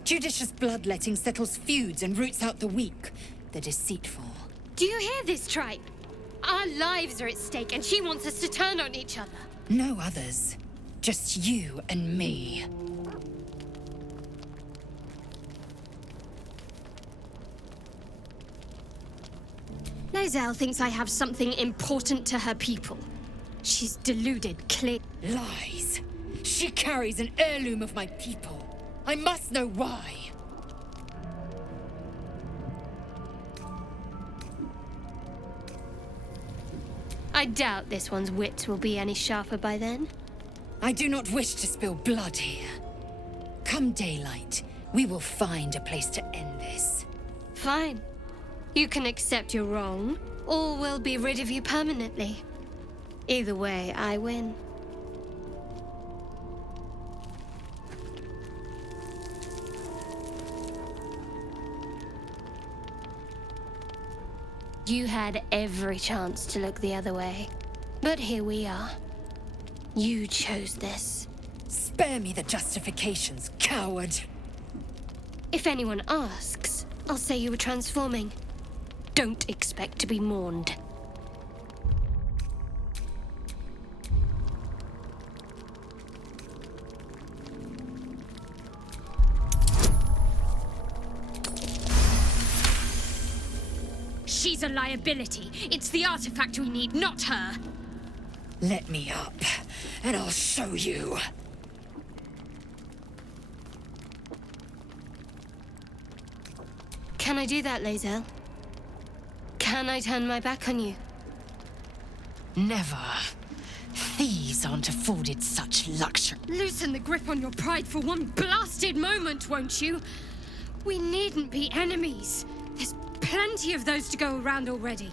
Judicious bloodletting settles feuds and roots out the weak, the deceitful. Do you hear this, tribe? Our lives are at stake, and she wants us to turn on each other. No others. Just you and me. Lae'zel thinks I have something important to her people. She's deluded, clear. Lies. She carries an heirloom of my people. I must know why. I doubt this one's wits will be any sharper by then. I do not wish to spill blood here. Come daylight, we will find a place to end this. Fine. You can accept you're wrong, or we'll be rid of you permanently. Either way, I win. You had every chance to look the other way. But here we are. You chose this. Spare me the justifications, coward. If anyone asks, I'll say you were transforming. Don't expect to be mourned. She's a liability. It's the artifact we need, not her. Let me up, and I'll show you. Can I do that, Lae'zel? Can I turn my back on you? Never. Thieves aren't afforded such luxury. Loosen the grip on your pride for one blasted moment, won't you? We needn't be enemies. There's plenty of those to go around already.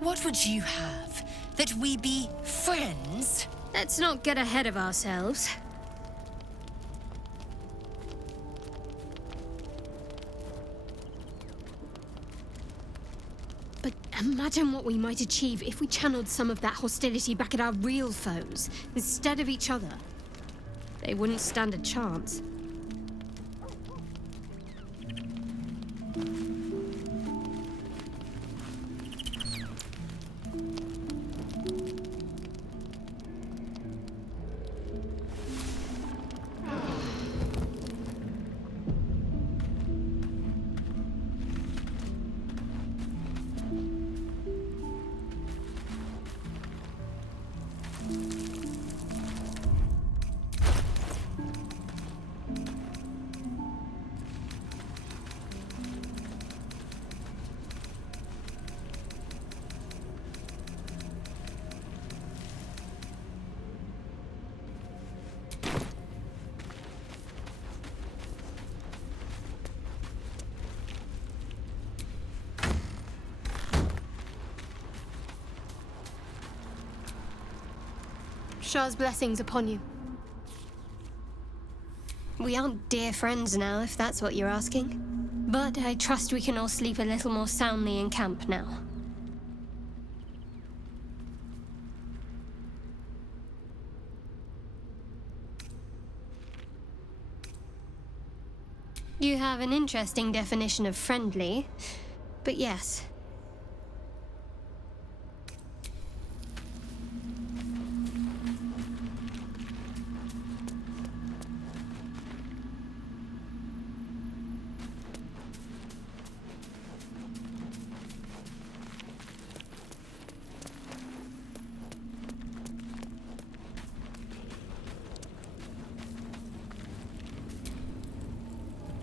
What would you have? That we be friends? Let's not get ahead of ourselves. But imagine what we might achieve if we channeled some of that hostility back at our real foes, instead of each other. They wouldn't stand a chance. Shah's blessings upon you. We aren't dear friends now, if that's what you're asking. But I trust we can all sleep a little more soundly in camp now. You have an interesting definition of friendly, but yes.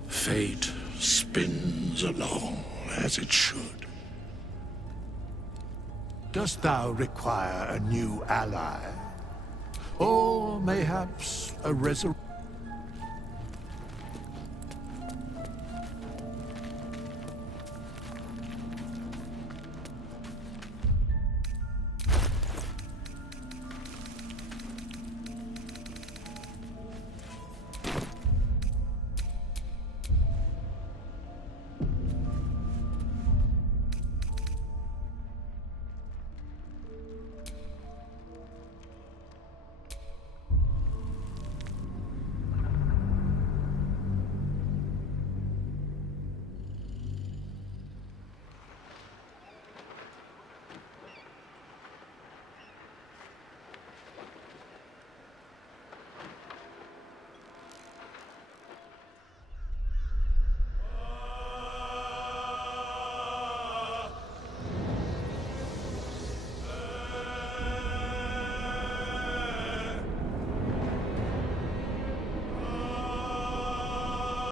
Fate spins along as it should. Dost thou require a new ally? Or mayhaps a resurrection?